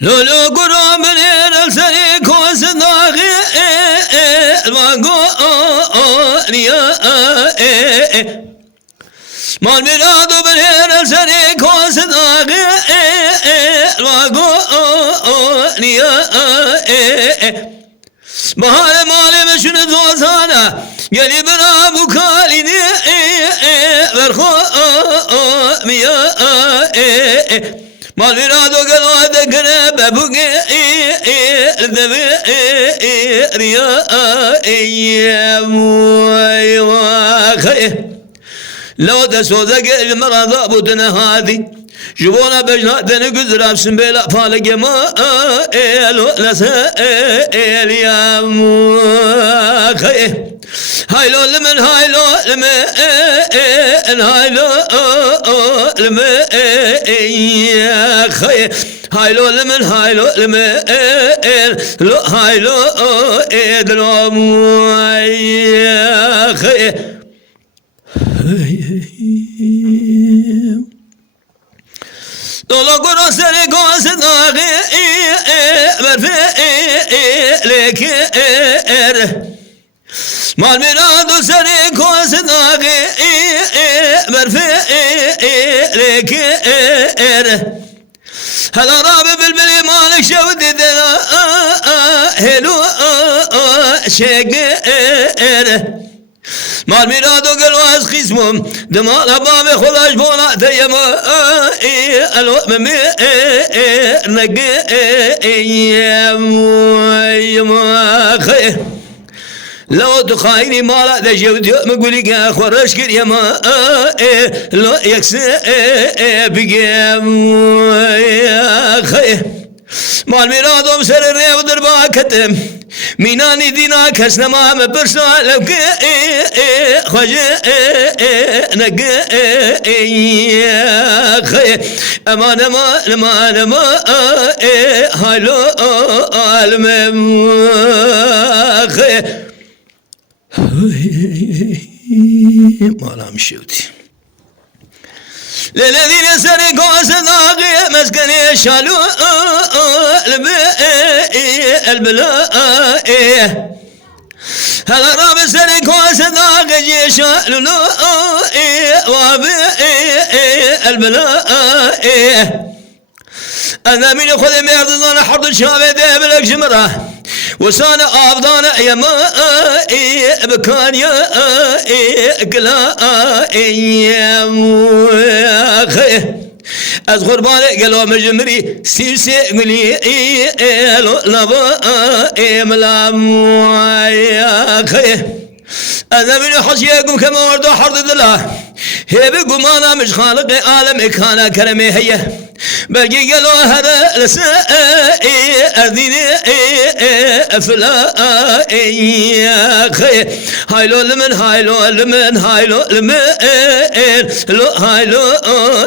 لولو قرام بنين السري كوس داغي الواقو نيا مال مرادو بنين السري كوس داغي الواقو نيا بهار مالي مشن دوزانا قلي بنا بكاليني برخو ميا مال مرادو قلوا دقنا ببقي الذبي ريا ايام واخي لو دسوزق المرض ابودنا هذه جبونا بجنا دنقزر ابسم بلا فالق ما الو لسا اليام واخي هايلو لمن هايلو لمن هايلو لمن يا خي هايلو لمن هايلو لمن لو هايلو ادرام يا خي طلق راسي قاس داغي برفي لك مال مرادو سري كوس داغي برفي لك هلا رابي بالبلي مالك شودي دنا هلو شقر مال مرادو قلوا از خصمهم دماغ بابي خلاش بونا تيما الو ممي نقي يما خي لو تخايني مالا ذا جودي مقولي خورش كر يما لو يكسي بقيم خي مال مرادو سر الريو دربا كتم ميناني دينا كسنما مبرسا لوك خجي نقي خي امان ما هالو المم خي مالا مشيوتي للذين سرقوا صداقي مسكني شالوا البلاء هذا راب سرقوا صداقي شالوا وابي البلاء أنا من خذ ميردنا حرد الشام دابلك جمره وسانا أفضانا يا ما بكان يا قلا يا خي از قربان قالوا مجمري سيسي قلي لو لبا ملام يا خي أنا من حشيكم كما ورد حرد دلا هي بقمانا مش خالق عالم كان كرمي هي بلقي قالوا هذا لسا أرديني أفلا يا خي هايلو لمن هايلو لمن هايلو لمن لو هايلو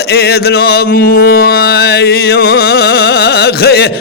إدرام يا خي